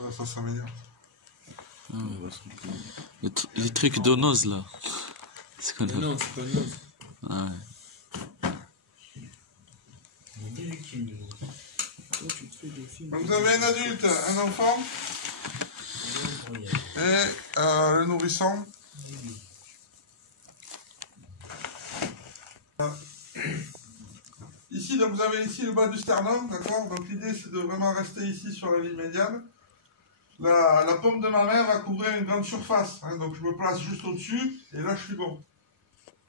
Ouais, ça s'améliore. Les trucs d'Onoz là. C'est quoi Non, c'est pas une ose. Ah ouais. Donc vous avez un adulte, un enfant et le nourrisson. Ici, donc vous avez ici le bas du sternum, d'accord? Donc l'idée c'est de vraiment rester ici sur la ligne médiane. La paume de ma main va couvrir une grande surface, hein, donc je me place juste au-dessus et là je suis bon.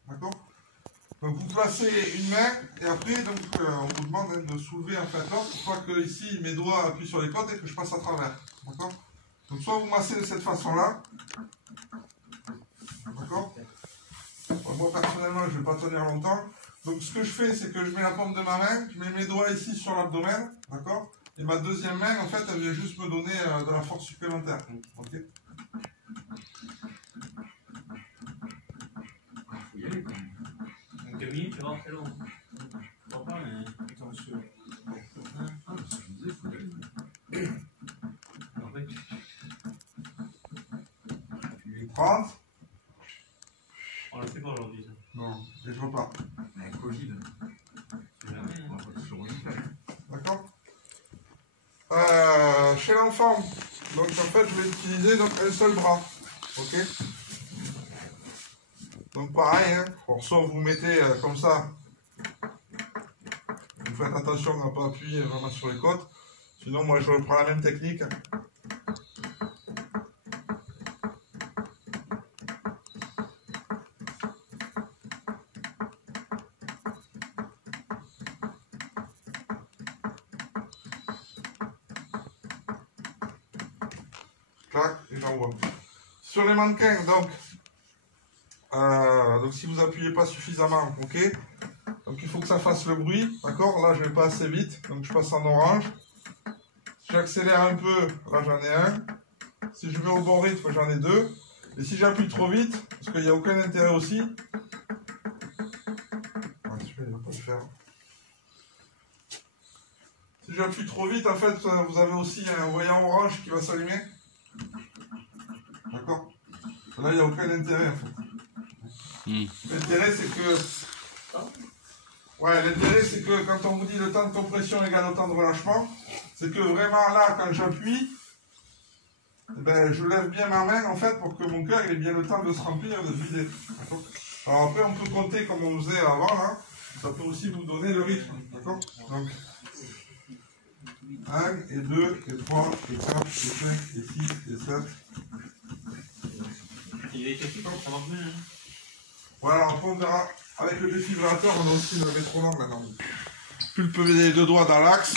D'accord? Donc vous placez une main et après donc, on vous demande de soulever en fait l'autre pour pas que ici mes doigts appuient sur les côtes et que je passe à travers. D'accord? Donc soit vous massez de cette façon-là. D'accord? Moi personnellement je ne vais pas tenir longtemps. Donc ce que je fais c'est que je mets la paume de ma main, je mets mes doigts ici sur l'abdomen. D'accord? Et ma deuxième main en fait elle vient juste me donner de la force supplémentaire. Ok? Faut y aller quand même. Donc 2 minutes, tu vas voir, c'est long. Je crois pas, mais attention. Ah, je disais, faut y aller. En fait, 30. on le fait pas aujourd'hui, ça. Non, et je repars. Mais Covid, C'est jamais, on hein. va pas toujours le faire. D'accord? Chez l'enfant, donc en fait je vais utiliser donc, un seul bras. Ok? Donc pareil, hein, soit vous mettez comme ça. Vous faites attention à ne pas appuyer vraiment sur les côtes. Sinon moi je reprends la même technique. Clac, et j'envoie. Sur les mannequins, donc si vous appuyez pas suffisamment, ok. Donc il faut que ça fasse le bruit, d'accord. Là je vais pas assez vite, donc je passe en orange. Si j'accélère un peu, là j'en ai un. Si je vais au bon rythme, j'en ai deux. Et si j'appuie trop vite, parce qu'il n'y a aucun intérêt aussi. Ouais, celui-là il va pas le faire. Si j'appuie trop vite, en fait, vous avez aussi un voyant orange qui va s'allumer. D'accord? Là, il n'y a aucun intérêt, en fait. L'intérêt, c'est que... Ouais, l'intérêt, c'est que quand on vous dit le temps de compression égale au temps de relâchement, c'est que vraiment, là, quand j'appuie, ben, je lève bien ma main, en fait, pour que mon cœur ait bien le temps de se remplir, de se vider. D'accord? Alors après, on peut compter comme on faisait avant, là. Ça peut aussi vous donner le rythme. D'accord? Donc... 1, et 2, et 3, et 4, et 5, et 6, et 7. Il est technique, ça marche bien, hein. Voilà, après on verra. Avec le défibrillateur, on a aussi le métronome maintenant. Pulpe les deux doigts dans l'axe.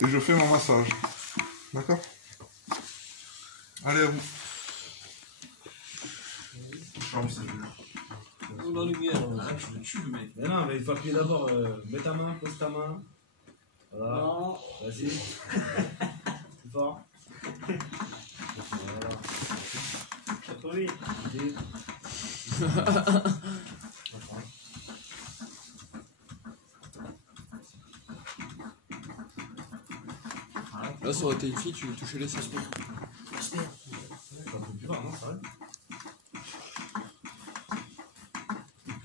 Et je fais mon massage. D'accord? Allez, à vous. La lumière. Ah, tu le tues, le mec. Mais non, mais il faut appuyer d'abord. Mets ta main, pose ta main. Voilà. Non. Vas-y. Plus fort. Voilà. Ça trop vite. Vas-y. Là, ça aurait été une fille, tu touchais les seins. C'est un peu plus fort, non? Ça va?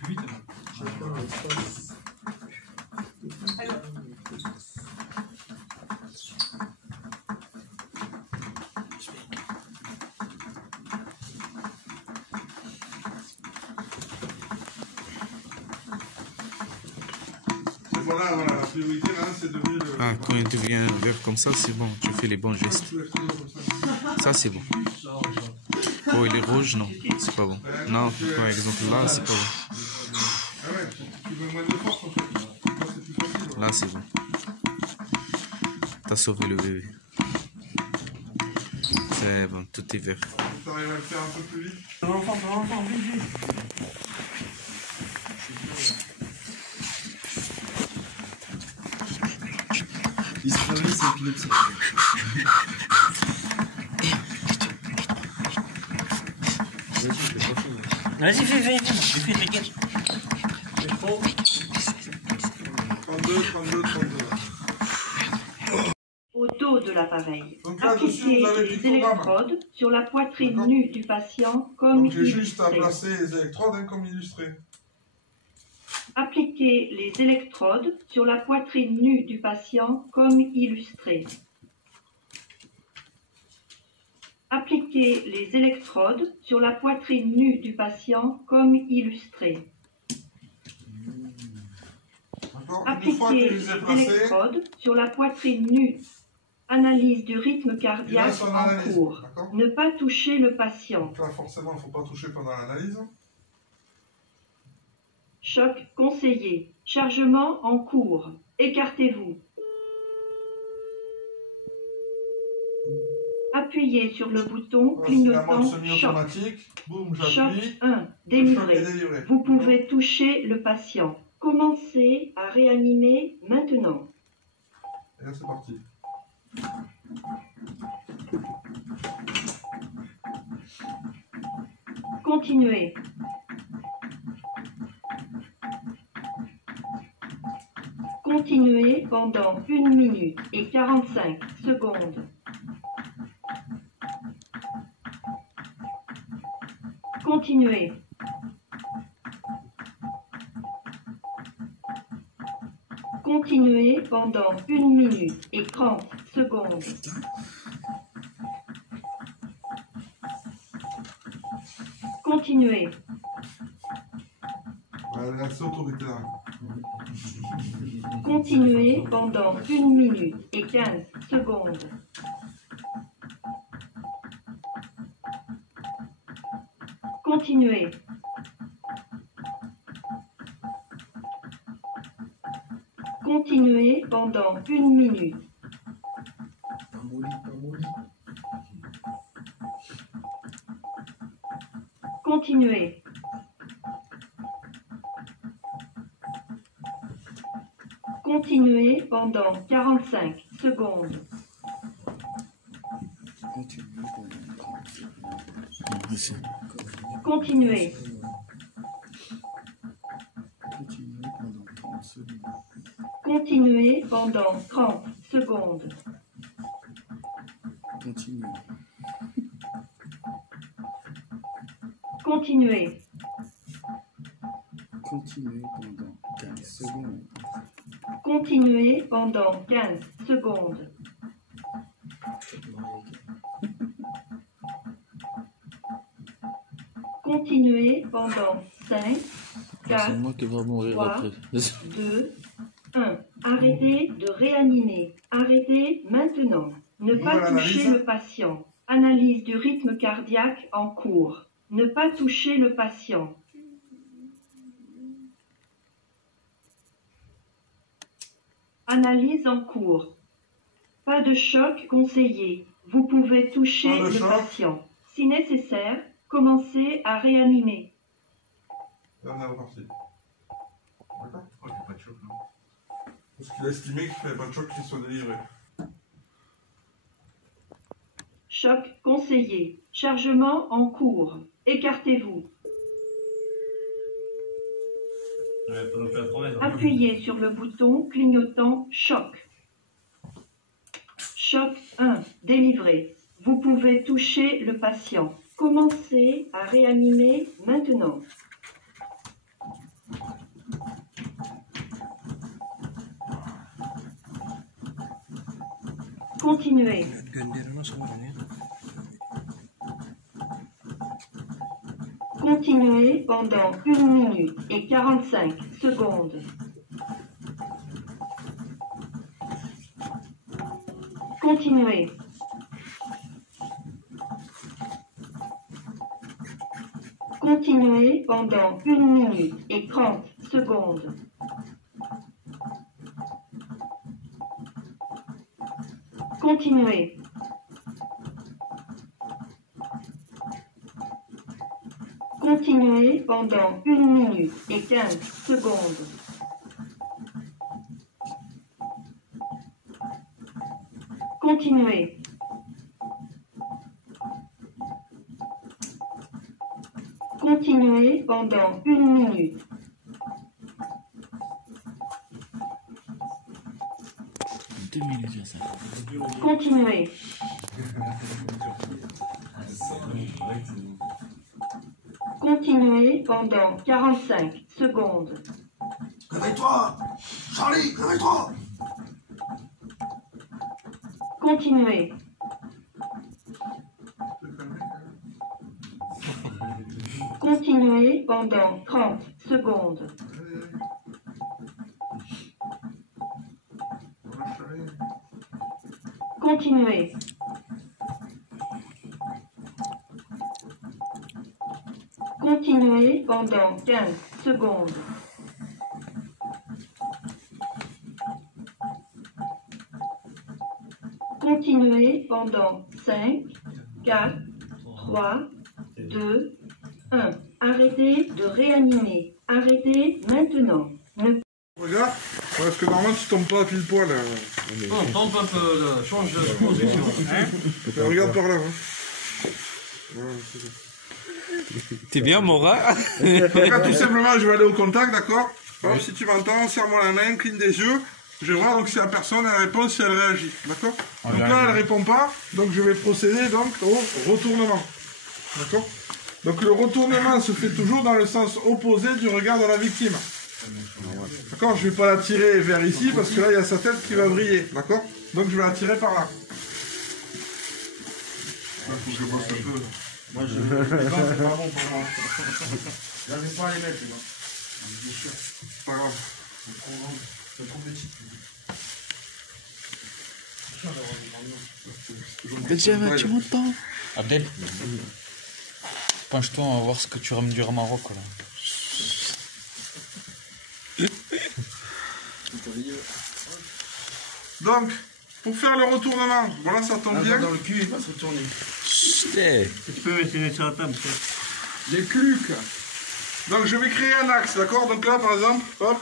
Plus vite, hein. Voilà, la priorité, là, c'est devenu le... Ah, quand il devient vert comme ça, c'est bon, tu fais les bons gestes. Ça, c'est bon. Oh, il est rouge, non, c'est pas bon. Non, par exemple, là, c'est pas bon. Ah ouais, tu veux moins de force, en fait. Là, c'est plus facile. Là, c'est bon. T'as sauvé le bébé. C'est bon, tout est vert. Tu arrives à le faire un peu plus vite. L'enfant, vite, vite. Il se réveille, c'est épilepsie. Vas-y, fais, t'inquiète. 32, 32, 32. de l'appareil. Donc là-dessus, Appliquez vous avez le les pictogramme. électrodes sur la poitrine D'accord. nue du patient comme Donc j'ai juste à illustré. placer les électrodes hein, comme illustré. Appliquez les électrodes sur la poitrine nue du patient comme illustré. Appliquez les électrodes sur la poitrine nue du patient comme illustré. D'accord. Une fois que Appliquez je les ai les placés, électrodes sur la poitrine nue. Analyse du rythme il a cardiaque son en analyse. cours. D'accord. Ne pas toucher le patient. Donc là, forcément, il ne faut pas toucher pendant l'analyse. Choc conseillé. Chargement en cours. Écartez-vous. Appuyez sur le bouton Voilà, c'est la mode clignotant choc. semi-automatique. Boum, Choc j'appuie. 1. Le choc est Délivré. délivré. Vous pouvez toucher le patient. Commencez à réanimer maintenant. Et là, c'est parti. Continuez. Continuez pendant 1 minute et 45 secondes. Continuez. Continuez pendant 1 minute et 30 secondes. Continuez. Voilà, c'est autorité là. Continuez pendant 1 minute et 15 secondes. Continuez. Continuez pendant 1 minute. Continuez. Continuez pendant 45 secondes. Ici. Continuez. Continuez pendant 30 secondes. Continuez. Continuez pendant 15 secondes. Continuez pendant 5, C'est 4, moi qui va mourir 3, après. 2, 1. Arrêtez de réanimer. Arrêtez maintenant. Ne pas Voilà toucher l'analyse. le patient. Analyse du rythme cardiaque en cours. Ne pas toucher le patient. Analyse en cours. Pas de choc conseillé. Vous pouvez toucher Pas de le choc. patient. Si nécessaire, commencez à réanimer. Là, on est reparti. D'accord. Pourquoi il n'y a pas de choc là? Parce qu'il a estimé qu'il ne fallait pas de choc qui soit délivré. Choc conseillé. Chargement en cours. Écartez-vous. Ouais, faut nous faire la promesse. hein. Appuyez sur le bouton clignotant choc. Choc 1. Délivré. Vous pouvez toucher le patient. Commencez à réanimer maintenant. Continuez. Continuez pendant 1 minute et 45 secondes. Continuez. Continuez pendant 1 minute et 30 secondes. Continuez. Continuez pendant 1 minute et 15 secondes. Continuez. Continuez pendant 1 minute. Deux minutes. Continuez. Continuez pendant 45 secondes. Réveille-toi! Charlie, réveille-toi! Continuez. Continuez pendant 30 secondes. Continuez. Continuez pendant 15 secondes. Continuez pendant 5, 4, 3, 2, 1. Arrêtez de réanimer. Arrêtez maintenant. Ne Regarde, parce que normalement tu tombes pas pile poil. On tombe un peu, change de position. Hein? Regarde par là. Hein. Voilà, c'est ça. T'es bien, Mora? Donc là, tout simplement, je vais aller au contact, d'accord? Alors, si tu m'entends, serre-moi la main, cligne des yeux. Je vais voir donc si la personne elle répond, si elle réagit, d'accord? Donc là, elle répond pas, donc je vais procéder donc au retournement, d'accord? Donc le retournement se fait toujours dans le sens opposé du regard de la victime. D'accord? Je vais pas la tirer vers ici parce que là, il y a sa tête qui va briller, d'accord? Donc je vais la tirer par là. Là, faut que je bosse un peu. Moi, je... c'est pas bon pour moi. J'arrive pas à les mettre, les gars. C'est pas grave. C'est trop petit. Benjamin, tu m'entends? Abdel, penche-toi, on va voir ce que tu ramènes du Maroc là. Donc, pour faire le retournement, voilà, ça tombe bien. Dans le cul, il va se retourner. Tu peux mettre une sur la table. Les clucs. Donc, je vais créer un axe, d'accord? Donc là, par exemple, hop,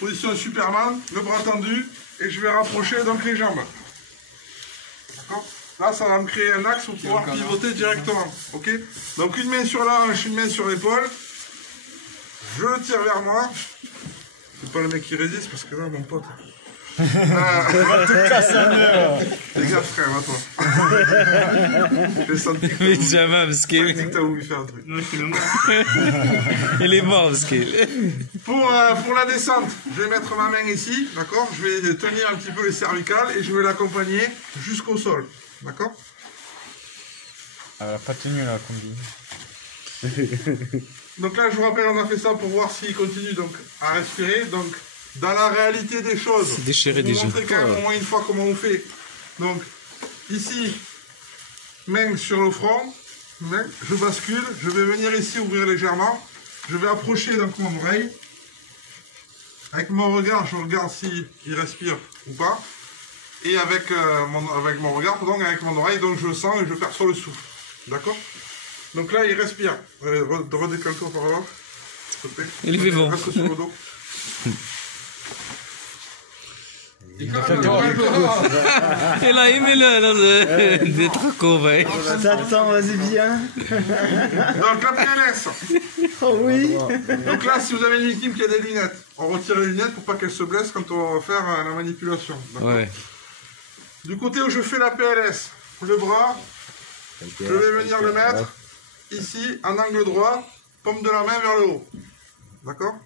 position Superman, le bras tendu, et je vais rapprocher donc les jambes. D'accord? Là, ça va me créer un axe pour pouvoir pivoter directement. Ok? Donc, une main sur la hanche, une main sur l'épaule. Je le tire vers moi. C'est pas le mec qui résiste parce que là, mon pote. Fais gaffe, frère, à toi. J'ai senti que Benjamin, parce qu'il t'as voulu faire un truc. Non, je suis le mort. il est mort, parce qu'il... Pour la descente, je vais mettre ma main ici, d'accord? Je vais tenir un petit peu les cervicales et je vais l'accompagner jusqu'au sol, d'accord? Elle a pas tenu la combi. Donc là, je vous rappelle, on a fait ça pour voir s'il continue donc à respirer. Donc, dans la réalité des choses, C'est déchiré je vais déjà. vous montrer quand même au moins une fois comment on fait. Donc, ici, main sur le front, main, je bascule, je vais venir ici ouvrir légèrement, je vais approcher donc mon oreille. Avec mon regard, je regarde s'il respire ou pas. Et avec mon regard, donc avec mon oreille, donc je sens et je perçois le souffle. D'accord? Donc là, il respire. Redécale-toi par là. S'il te plaît. Il est vivant. Reste sur le dos. Et là, aimez-le, là, d'être convaincu. T'attends, vas-y, viens. Donc la PLS. Oh oui. Donc là, si vous avez une victime qui a des lunettes, on retire les lunettes pour pas qu'elle se blesse quand on va faire la manipulation. Ouais. Du côté où je fais la PLS, le bras, je vais venir le mettre ici, en angle droit, paume de la main vers le haut. D'accord?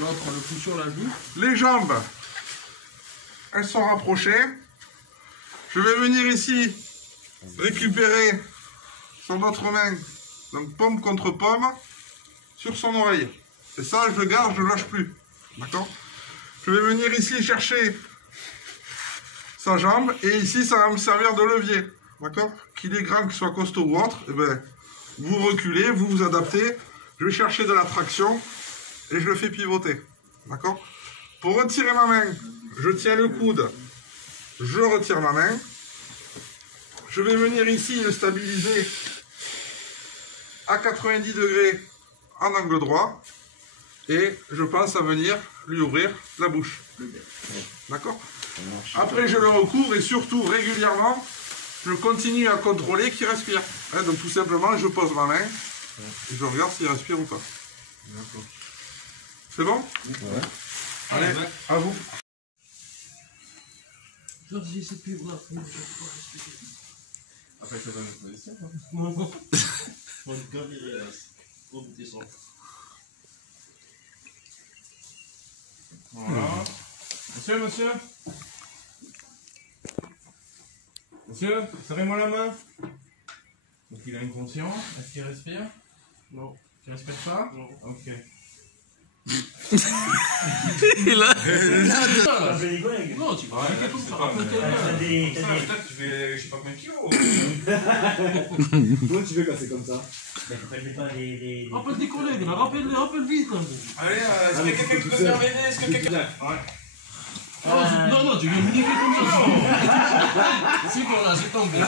L'autre, on le fout sur la joue. Les jambes, elles sont rapprochées. Je vais venir ici récupérer son autre main, donc paume contre paume, sur son oreille. Et ça, je le garde, je ne le lâche plus. D'accord? Je vais venir ici chercher sa jambe, et ici, ça va me servir de levier. D'accord? Qu'il est grand, qu'il soit costaud ou autre, eh ben, vous reculez, vous vous adaptez. Je vais chercher de la traction et je le fais pivoter. D'accord? Pour retirer ma main, je tiens le coude, je retire ma main. Je vais venir ici le stabiliser à 90 degrés en angle droit. Et je pense à venir lui ouvrir la bouche. D'accord? Après, je le recouvre et surtout, régulièrement, je continue à contrôler qu'il respire. Hein, donc, tout simplement, je pose ma main et je regarde s'il respire ou pas. C'est bon? Ouais. Allez, à vous. Georges, c'est plus grave. Après, je te donne une position. Non, non. Mon cœur, il est pour descendre. Voilà. Monsieur, monsieur. Monsieur, serrez-moi la main. Donc il a inconscient. Est-ce qu'il respire? Non. Tu respires pas? Non. Ok. Il a... Non, tu vas arrêter tout ça. Peut-être tu fais je sais pas combien de kilos. Comment tu veux quand c'est comme ça? Rappelle tes collègues, là, rappelle vite. Allez, est-ce qu'il y a quelqu'un qui peut venir m'aider? Est-ce que quelqu'un... Ouais. Non, non, tu viens me niquer comme ça. C'est bon, là, c'est tombé.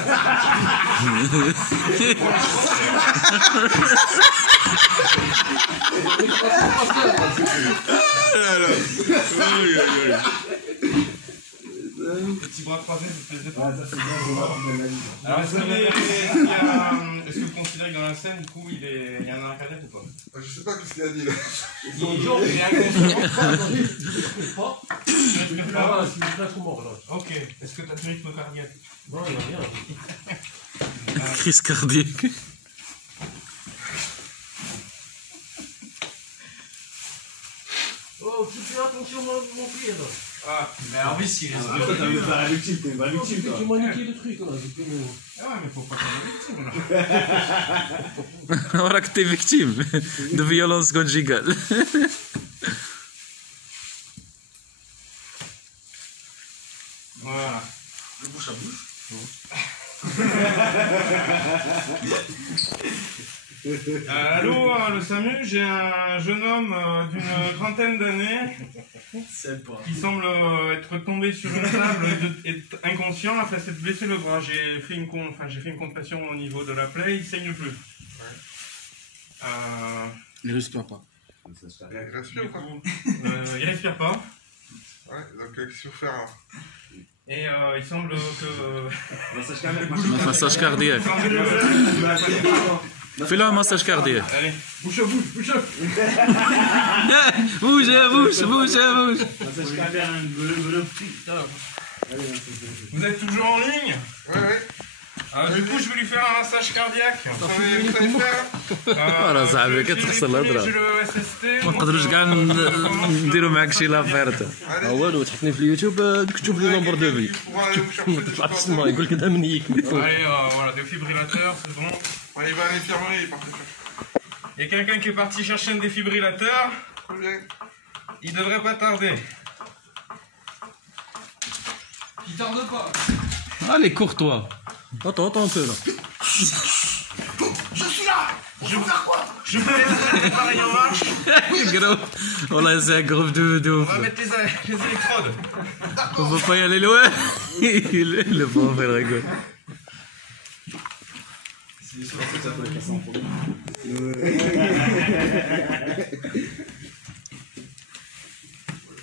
Petit bras croisé, ça te plaisait pas? Ah, ça fait bien. Alors, est-ce que vous considérez que dans la scène, du coup, il y a un arrêt cardiaque ou pas? Je sais pas ce qu'il a dit là. Il est inconscient. Je respire pas. C'est une place mort, là. Ok. Est-ce que tu as tenu rythme cardiaque? Non, il n'y a rien. Crise cardiaque. Oh, tu fais attention, mon pied, là. Ah, mais alors oui, s'il est... Toi, t'as vu la victime, t'es une victime, Tu toi. m'as niqué le truc, là. Ah ouais, mais faut pas faire la victime, là. راك t'es victime de violence conjugale. Voilà. Le bouche à bouche. Allô, le SAMU, j'ai un jeune homme d'une trentaine d'années qui semble être tombé sur une table et être inconscient après s'être blessé le bras. J'ai fait une compression au niveau de la plaie, il saigne plus. Il respire pas. Il respire ou pas? Il respire pas. Ouais, donc qu'est-ce qu'il faut faire alors? Et il semble que... Un massage cardiaque. Fais-le un massage cardiaque. Allez. Bouche à bouche, bouche à Bouge, bouge. Vous êtes toujours en ligne? Ouais. Du coup, je vais lui faire un massage cardiaque. Vous savez faire? راه صاحبي كتخسر الهضره. J'ai le SST. ما نقدروش كاع نديرو معاك شي لافيرت. والو تحطني في اليوتيوب تكتب لي نمبر دو في Pour aller vous chercher des تطلع في السما يقول لك هذا منيك. Allez, voilà, défibrillateur, c'est bon. Ouais, il va à l'infirmerie, il est parti chercher. Il y a quelqu'un qui est parti chercher un défibrillateur. Très bien. Il devrait pas tarder. Il tarde pas. Allez, cours-toi. Attends un peu là. Je suis là! Je veux faire quoi? Je peux mettre le travail en marche. Gros. On a un groupe de On ouf. va mettre les électrodes. On peut pas y aller loin. Le pauvre, il rigole.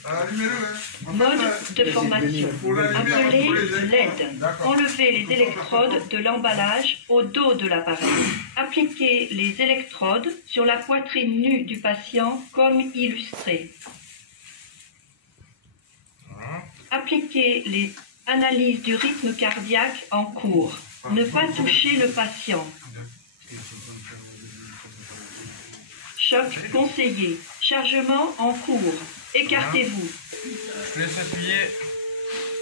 Allumez-le, hein. Mode de formation. Pour l'allumer, Appelez pour les LED. D'accord. Enlevez les électrodes de l'emballage au dos de l'appareil. Appliquez les électrodes sur la poitrine nue du patient comme illustré. Appliquez les analyses du rythme cardiaque en cours. Ne pas toucher le patient. Choc conseillé. Chargement en cours. Écartez-vous. Je te laisse appuyer.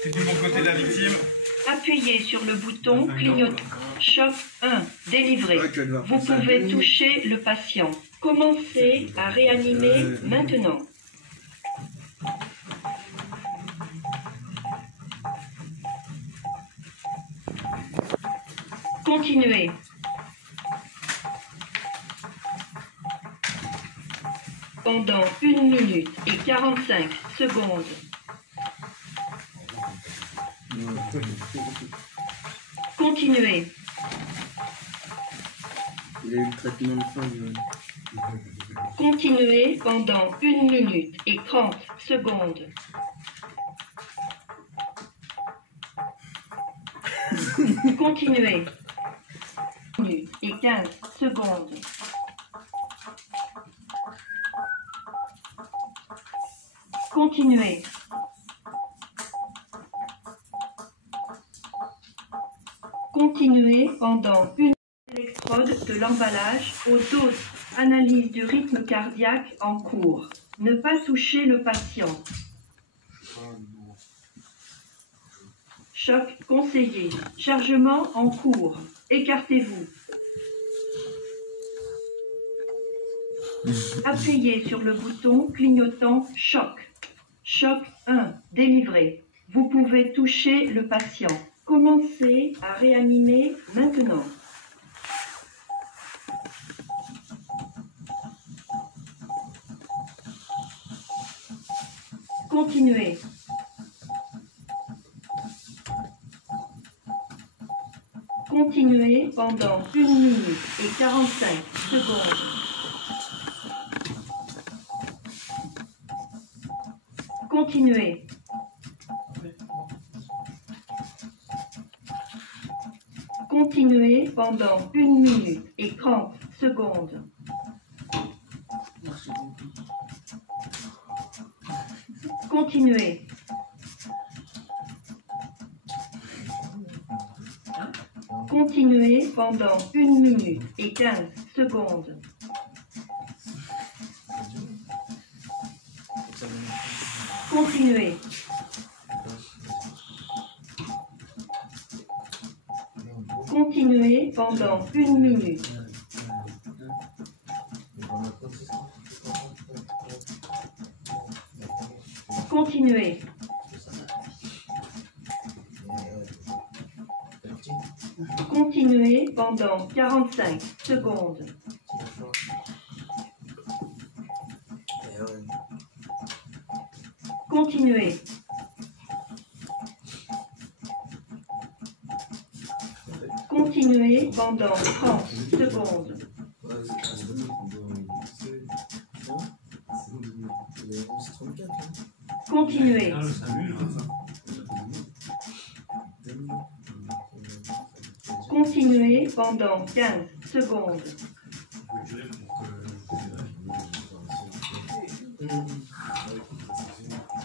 T'es du bon côté de la victime. Appuyez sur le bouton clignotant. Choc 1. Délivré. Vous pouvez toucher le patient. Commencez à réanimer maintenant. Continuez. Pendant 1 minute et 45 secondes. Continuez. Il a eu le traitement de fin du... Continuez pendant 1 minute et 30 secondes. Continuez. 1 minute et 15 secondes. Continuez. Continuez pendant une électrode de l'emballage aux doses. Analyse du rythme cardiaque en cours. Ne pas toucher le patient. Choc conseillé. Chargement en cours. Écartez-vous. Appuyez sur le bouton clignotant choc. Choc 1. Délivré. Vous pouvez toucher le patient. Commencez à réanimer maintenant. Continuez. Continuez pendant 1 minute et 45 secondes. Continuez. Continuez pendant 1 minute et 30 secondes. Continuez. Continuez pendant 1 minute et 15 secondes. Continuez. Continuez pendant 1 minute. Continuez. Continuez pendant 45 secondes. Continuez. Continuez pendant 30 secondes. Continuez. Continuez pendant 15 secondes.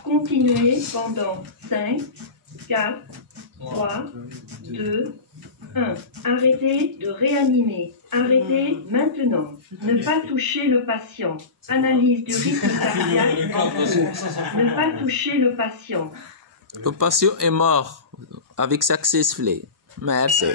Continuez pendant 5, 4, 3, 2, 1. Arrêtez de réanimer. Arrêtez maintenant. Ne pas toucher le patient. Analyse du rythme cardiaque en cours. Ne pas toucher le patient. Le patient est mort avec successfully. Merci.